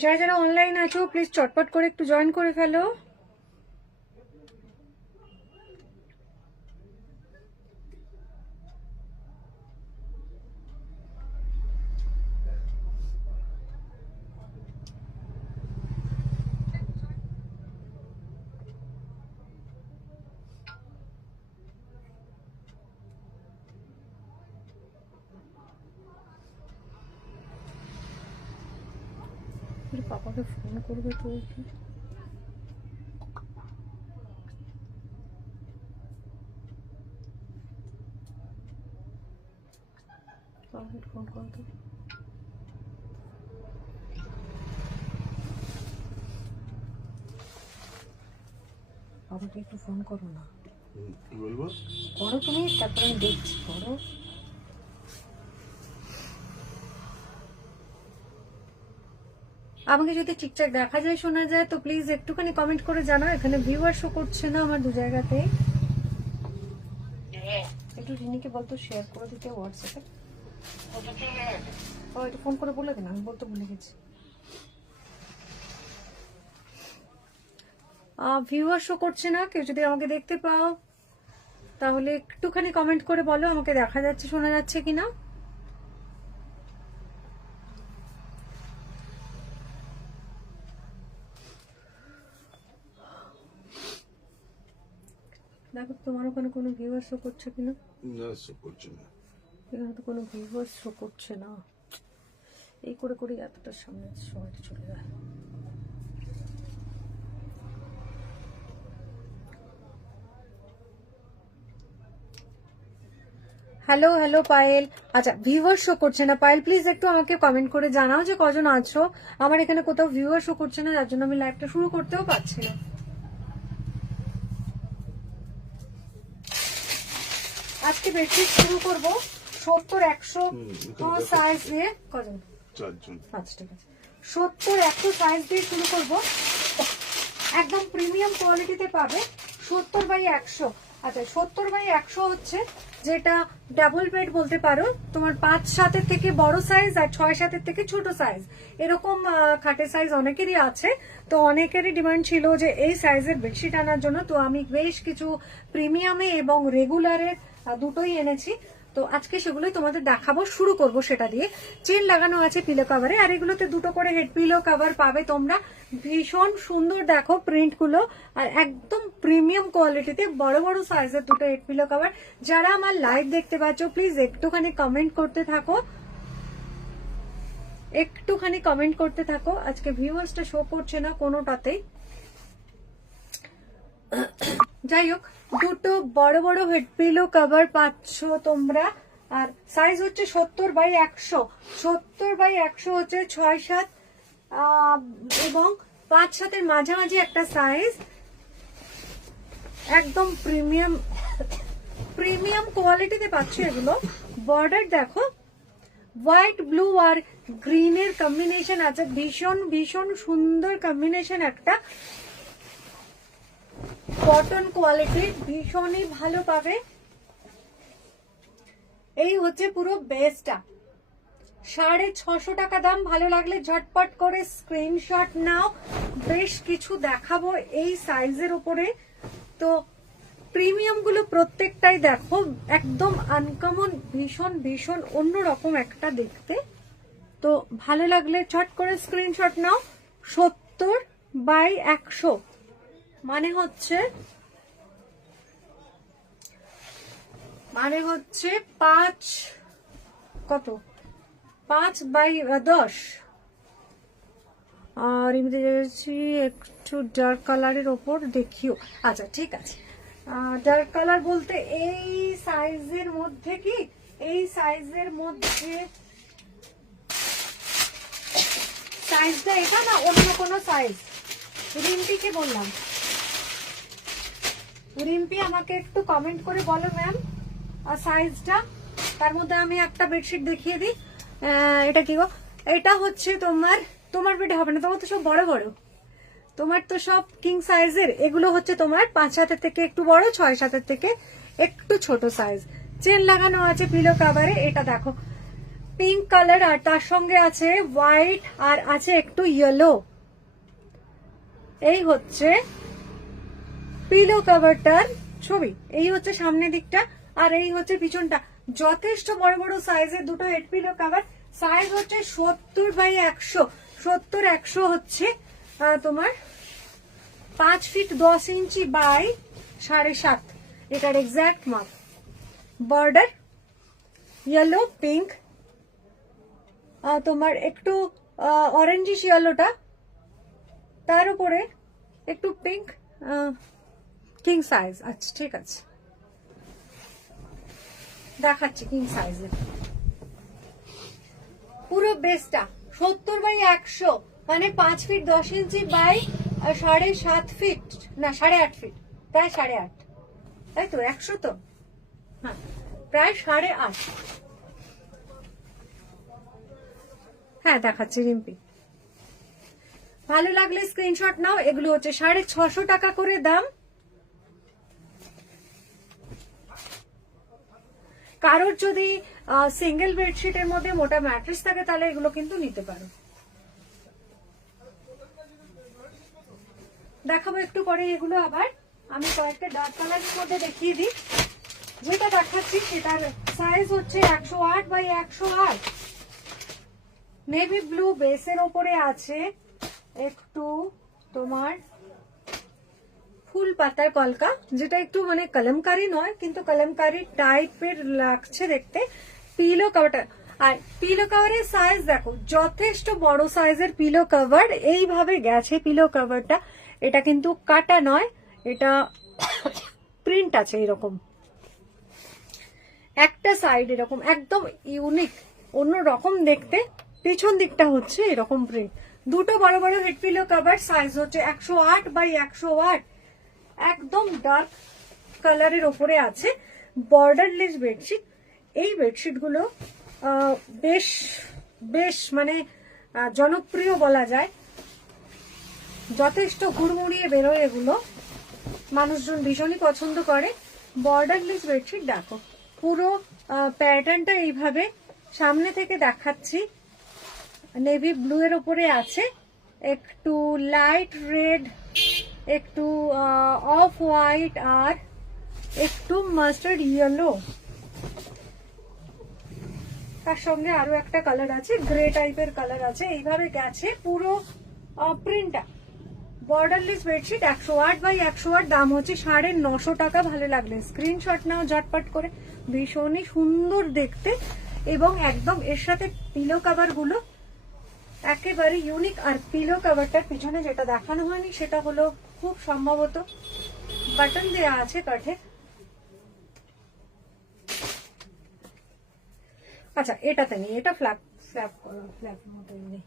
যারা যারা অনলাইন আছো প্লিজ চটপট করে একটু জয়েন করে ফেলো। পাপাকে ফোন করবে তো ফোন করতো। বাবাকে একটু ফোন করো না। বলবো করো তুমি, তারপরে আমি দেখছি। করো। আমাকে যদি ঠিকঠাক দেখা যায় শোনা যায় তো প্লিজ একটুখানি কমেন্ট করে জানাও। এখানে ভিউয়ার শো করছে না আমার দু জায়গাতে। একটু রিনিকে বলতো শেয়ার করে দিতে হোয়াটসঅ্যাপে। ও একটু ফোন করে বলে দেন, আমি বলতে ভুলে গেছি। ভিউয়ার শো করছে না। কেউ যদি আমাকে দেখতে পাও তাহলে একটুখানি কমেন্ট করে বলো আমাকে দেখা যাচ্ছে শোনা যাচ্ছে কিনা। দেখো তোমার ওখানে কোনো ভিউয়ার শো করছে কিনা। না, শো করছে না। এখানে তো কোনো ভিউয়ার শো করছে না। এই করে করে এতটা সামনে সময়টা চলে যায়। Hello hello Payel. আচ্ছা, ভিউয়ার শো করছে না পায়েল, প্লিজ একটু আমাকে কমেন্ট করে জানাও যে কজন আছো। আমার এখানে কোথাও ভিউয়ার শো করছে না, যার জন্য আমি লাইভটা শুরু করতেও পারছি না। আজকে বেডশিট শুরু করবো 70-100 সাইজ দিয়ে। কজন? 4 জন। আচ্ছা ঠিক আছে, 70-100 সাইজ দিয়ে শুরু করবো। একদম প্রিমিয়াম কোয়ালিটিতে পাবে 70/100। আচ্ছা 70/100 হচ্ছে যেটা ডাবল বেড বলতে পারো। তোমার 5-7 থেকে বড় সাইজ আর 6-7 থেকে ছোট সাইজ, এরকম খাটের সাইজ অনেকেরই আছে। তো অনেকেরই ডিমান্ড ছিল যে এই সাইজের বেডশিট আনার জন্য। তো আমি বেশ কিছু প্রিমিয়ামে এবং রেগুলারের দুটোই এনেছি। তো আজকে সেগুলোই তোমাদের দেখাবো, শুরু করব সেটা দিয়ে। চেন লাগানো আছে পিলো কভারে, আর এগুলোতে দুটো করে হেড পিলো কভার পাবে তোমরা। ভীষণ সুন্দর দেখো প্রিন্ট গুলো, আর একদম প্রিমিয়াম কোয়ালিটিতে বড় বড় সাইজের দুটো হেড পিলো কভার। যারা আমার লাইভ দেখতে পাচ্ছ প্লিজ একটুখানি কমেন্ট করতে থাকো, একটুখানি কমেন্ট করতে থাকো। আজকে ভিউয়ার্সটা শো করছে না কোনোটাতেই। যাই হোক, দুটো বড় বড় হেড পিলো কভার পাচ্ছ তোমরা। আর সাইজ হচ্ছে 70/100। 70/100 হচ্ছে 6-7 এবং 5-7-এর মাঝামাঝি একটা সাইজ। একদম প্রিমিয়াম প্রিমিয়াম কোয়ালিটিতে পাচ্ছ এগুলো। বর্ডার দেখো, হোয়াইট ব্লু আর গ্রিনের কম্বিনেশন আছে। ভীষণ ভীষণ সুন্দর কম্বিনেশন একটা। কটন কোয়ালিটির, ভীষণই ভালো পাবে। এই হচ্ছে পুরো বেসটা, 650 টাকা দাম। ভালো লাগলে ঝটপট করে স্ক্রিনশট নাও। বেশ কিছু দেখাবো এই সাইজের উপরে। তো প্রিমিয়াম গুলো প্রত্যেকটাই দেখো একদম আনকমন, ভীষণ ভীষণ অন্যরকম একটা দেখতে। তো ভালো লাগলে চট করে স্ক্রিনশট নাও। 70/100 মানে হচ্ছে 5 কত 5/10। আর এমনি যাচ্ছি একটু ডার্ক কালারের ওপর দেখিও। আচ্ছা ঠিক আছে, ডার্ক কালার বলতে এই সাইজের মধ্যে কি, এই সাইজের মধ্যে সাইজটা এটা না অন্য কোনো সাইজ? রিম্পিকে বললাম, রিম্পি আমাকে একটু কমেন্ট করে বলো ম্যাম সাইজটা। তার মধ্যে আমি একটা বেডশিট দেখিয়ে দিই। এটা কি গো, এটা হচ্ছে তোমার বেডে হবে না, তোমার তো সব বড় বড়, তোমার তো সব কিং সাইজের। এগুলো হচ্ছে তোমার 5-7 থেকে একটু বড়, 6-7 থেকে একটু ছোট সাইজ। চেন লাগানো আছে পিলো কাভারে। এটা দেখো পিঙ্ক কালার আর তার সঙ্গে আছে হোয়াইট আর আছে একটু ইয়েলো। এই হচ্ছে পিলো কভারটার ছবি। এই হচ্ছে সামনের দিকটা আর এই হচ্ছে পিছনটা। যথেষ্ট বড় বড় সাইজের দুটো হেড পিলো কভার। সাইজ হচ্ছে 70/100। 70/100 হচ্ছে তোমার 5 ফিট 10 ইঞ্চি বাই 7.5, এটার এক্সাক্ট মাপ। বর্ডার ইয়েলো পিঙ্ক, তোমার একটু অরেঞ্জিশ ইয়েলোটা, তার উপরে একটু পিঙ্ক, কিং সাইজ। আচ্ছা ঠিক আছে, দেখাচ্ছি কিং সাইজের পুরো বেসটা। 70/100 মানে 5 ফিট 10 ইঞ্চি বাই 7.5 ফিট, না 8.5 ফিট, প্রায় 8.5, তাই তো? 100 তো, হ্যাঁ প্রায় 8.5। হ্যাঁ দেখাচ্ছি রিম্পি, ভালো লাগলে স্ক্রিনশট নাও। এগুলো হচ্ছে 650 টাকা করে দাম। কারোর যদি সিঙ্গেল বেডশিটের মধ্যে মোটা ম্যাট্রেস থাকে তাহলে এগুলো কিন্তু নিতে পারো। দেখাবো একটু পরে এগুলো। আবার আমি কয়েকটা ডার্ক কালারের মধ্যে দেখিয়ে দিই। যেটা দেখাচ্ছি সেটার সাইজ হচ্ছে 108/108। নেভি ব্লু বেসের ওপরে আছে একটু তোমার ফুল পাতার কলকা, যেটা একটু মানে কলমকারি নয় কিন্তু কলমকারি টাইপের লাগছে দেখতে। পিলো কভারটা, আর পিলো কভারের সাইজ দেখো, যথেষ্ট বড় সাইজের পিলো কভার। এইভাবে গেছে পিলো কভারটা, এটা কিন্তু কাটা নয়, এটা প্রিন্ট আছে এরকম। একটা সাইড এরকম একদম ইউনিক, অন্য রকম দেখতে। পিছন দিকটা হচ্ছে এরকম প্রিন্ট। দুটো বড় বড় হেড পিলো কভার, সাইজ হচ্ছে 108/108। একদম ডার্ক কালারের ওপরে আছে। Borderless bedsheet. এই বেডশিট গুলো বেশ বেশ মানে জনপ্রিয় বলা যায়। যথেষ্ট হুড়মুড়িয়ে বেরোয় এগুলো, মানুষজন ভীষণই পছন্দ করে। বর্ডারলেস বেডশিট দেখো, পুরো প্যাটার্নটা এইভাবে সামনে থেকে দেখাচ্ছি। নেভি ব্লু এর উপরে আছে একটু লাইট রেড, একটু অফ হোয়াইট আর একটু মাস্টার্ড ইয়েলো। তার সঙ্গে আরো একটা কালার আছে, গ্রে টাইপের কালার আছে। এইভাবে গেছে পুরো প্রিন্টটা। বর্ডারলেস বেডশিট 108/108, দাম হচ্ছে 950 টাকা। ভালো লাগলে স্ক্রিনশট নাও ঝটপট করে। ভীষণই সুন্দর দেখতে এবং একদম এর সাথে পিলো কভার গুলো একেবারে ইউনিক। আর পিলো কভারটার পিছনে যেটা দেখানো হয়নি সেটা হলো খুব সম্ভবত বাটন দেওয়া আছে কাঠে। আচ্ছা এটাতে নেই, এটা ফ্ল্যাপ ফ্ল্যাপ মতো নেই।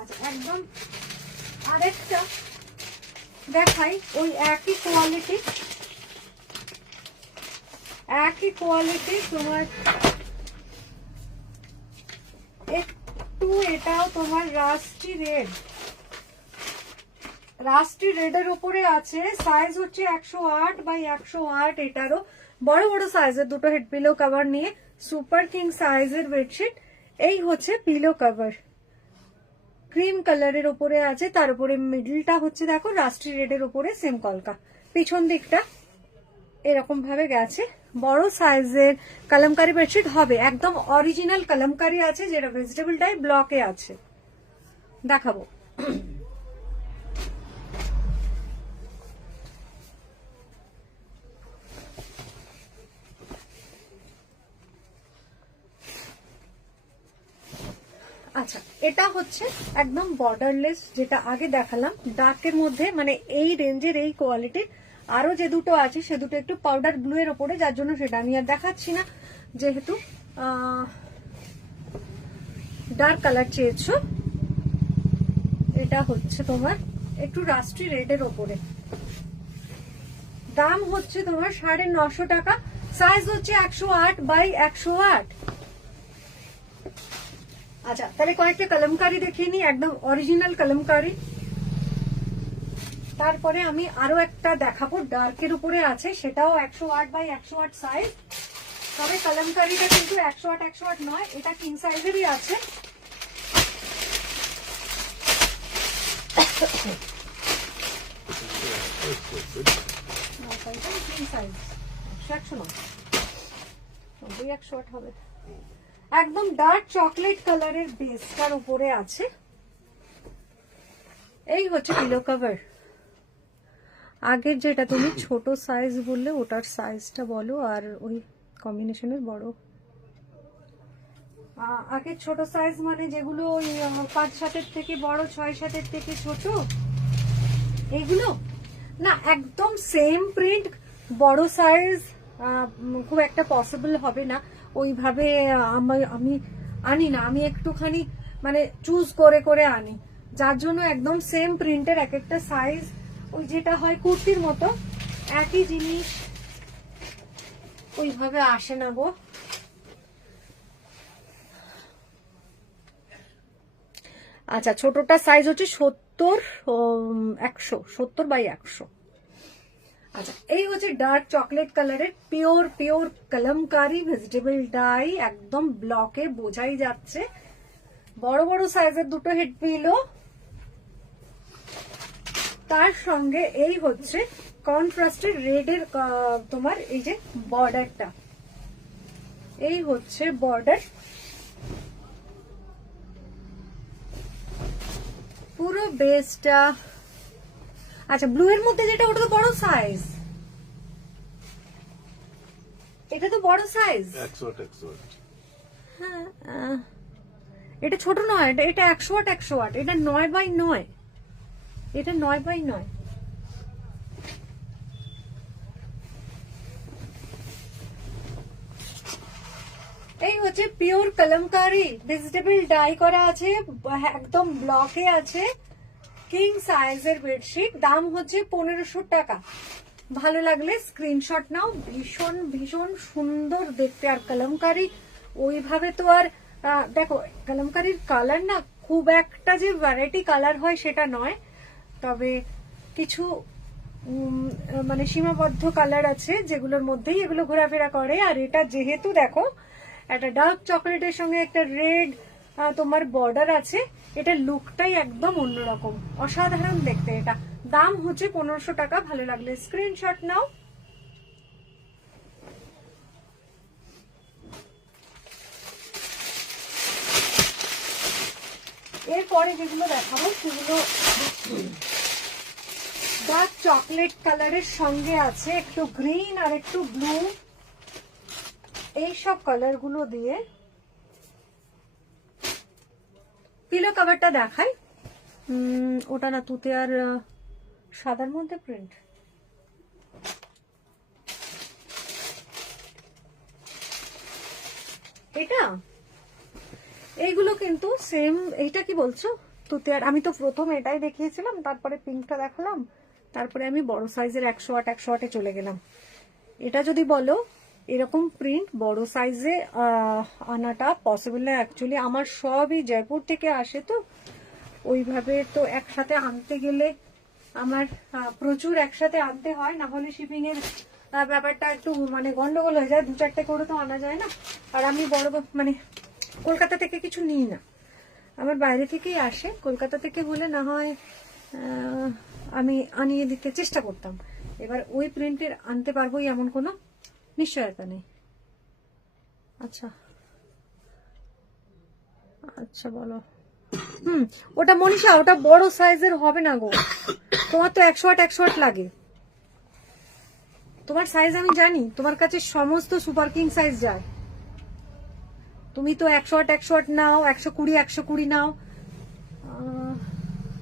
আচ্ছা একদম আরেকটা দেখাই, ওই একই কোয়ালিটি তোমার একটু, এটাও তোমার রাস্টি রেডের উপরে আছে। সাইজ হচ্ছে 108/108। এটারও বড় বড় সাইজের দুটো হেড পিলো কভার নিয়ে সুপার কিং সাইজের বেডশিট। এই হচ্ছে পিলো কভার, ক্রিম কালারের উপরে আছে। তার উপরে মিডলটা হচ্ছে দেখো রাস্টি রেডের উপরে সেম কলকা। পিছন দিকটা এরকম ভাবে গেছে। বড় সাইজের কলমকারি বেডশিট হবে, একদম অরিজিনাল কলমকারি আছে, যেটা ভেজিটেবল টাইপ ব্লকে আছে। দেখাবো আচ্ছা, এটা হচ্ছে একদম বর্ডারলেস, যেটা আগে দেখালাম ডার্কের মধ্যে, মানে এই রেঞ্জের এই কোয়ালিটির। আরো যে দুটো আছে সে দুটো একটু পাউডার ব্লু এর ওপরে, যার জন্য সেটা আমি আর দেখাচ্ছি না, যেহেতু ডার্ক কালার চেয়েছো। এটা হচ্ছে তোমার একটু রাস্টি রেডের ওপরে, দাম হচ্ছে তোমার 950 টাকা। সাইজ হচ্ছে 108/108। আচ্ছা তাহলে কয়েকটা কলমকারি দেখিয়ে নি, একদম অরিজিনাল কলমকারি। তারপরে আমি আরো একটা দেখাবো ডার্কের উপরে আছে, সেটাও 108/108 সাইজ। তবে কলমকারিটা কিন্তু 108 নয়, এটা কিং সাইজেরই আছে। কিং সাইজ 100 নয়, 108 হবে। একদম ডার্ক চকলেট কালারের বেসটার উপরে আছে। এই হচ্ছে পিলো কভার। আগের যেটা তুমি ছোট সাইজ বললে ওটার সাইজটা বলো, আর ওই কম্বিনেশনের বড়। আগের ছোট সাইজ মানে যেগুলো ওই 5-7 থেকে বড়, 6-7 থেকে ছোট, এইগুলো না। একদম সেম প্রিন্ট বড় সাইজ খুব একটা পসিবল হবে না ওইভাবে। আমি আনি না, আমি একটুখানি মানে চুজ করে করে আনি, যার জন্য একদম সেম প্রিন্টের এক একটা সাইজ ওই যেটা হয় কুর্তির মতো একই জিনিস ওইভাবে আসে না গো। আচ্ছা, ছোটটা সাইজ হচ্ছে 70/100। আচ্ছা, এই হচ্ছে ডার্ক চকলেট কালারের পিওর কলমকারি ভেজিটেবল ডাই, একদম ব্লকে বোঝাই যাচ্ছে। বড় বড় সাইজের দুটো হেড পিলো, তার সঙ্গে এই হচ্ছে কন্ট্রাস্টের রেডের তোমার এই যে বর্ডারটা, এই হচ্ছে বর্ডার পুরো বেসটা। আচ্ছা, ব্লু এর মধ্যে যেটা ওটা তো বড় সাইজ, এটা তো বড় সাইজ। 108। হ্যাঁ, এটা ছোট নয়, এটা 108। এটা 9/9, এটা 9/9। এই হচ্ছে পিওর কলমকারি ভেজিটেবল ডাই করা আছে, একদম ব্লকে আছে, কিং সাইজের বেডশিট। দাম হচ্ছে 1500 টাকা। ভালো লাগলে স্ক্রিনশট নাও। ভীষণ ভীষণ সুন্দর দেখতে। আর কলমকারি ওইভাবে তো আর দেখো, কলমকারির কালার না খুব একটা যে ভ্যারাইটি কালার হয় সেটা নয়, তবে কিছু মানে সীমাবদ্ধ কালার আছে যেগুলোর মধ্যেই এগুলো ঘোরাফেরা করে। আর এটা যেহেতু দেখো একটা ডার্ক চকলেটের সঙ্গে একটা রেড তোমার বর্ডার আছে, এটা লুকটাই একদম অন্যরকম, অসাধারণ দেখতে। এটা দাম হচ্ছে 1500 টাকা। ভালো লাগলে স্ক্রিনশট নাও। এরপরে যেগুলো দেখাবো সেগুলো ডার্ক চকলেট কালারের সঙ্গে আছে একটু গ্রিন আর একটু ব্লু, এইসব কালার গুলো দিয়ে পিলো কভারটা দেখাই। ওটা না, তুতে আর সাদার মধ্যে প্রিন্ট। এটা এইগুলো কিন্তু সেম। এইটা কি বলছো? তুতে আর, আমি তো প্রথম এটাই দেখিয়েছিলাম, তারপরে পিঙ্কটা দেখালাম, তারপরে আমি বড় সাইজের 108 চলে গেলাম। এটা যদি বলো এরকম প্রিন্ট বড় সাইজে আনাটা পসিবল না। অ্যাকচুয়ালি আমার সবই জয়পুর থেকে আসে, তো ওইভাবে তো একসাথে আনতে গেলে আমার প্রচুর একসাথে আনতে হয়, না হলে শিপিং এর ব্যাপারটা একটু মানে গন্ডগোল হয়ে যায়। 2-4টে করে তো আনা যায় না। আর আমি বড় মানে কলকাতা থেকে কিছু নিই না, আমার বাইরে থেকেই আসে। কলকাতা থেকে হলে না হয় আমি আনিয়ে দিতে চেষ্টা করতাম। এবার ওই প্রিন্টের আনতে পারবোই এমন কোনো নিশ্চয়তা নেই। আচ্ছা আচ্ছা, বলো। ওটা মনীষা, ওটা বড় সাইজের হবে না গো। তোমার তো 108 লাগে। তোমার সাইজ আমি জানি, তোমার কাছে সমস্ত সুপার কিং সাইজ যায়। তুমি তো 108 নাও, 120 নাও।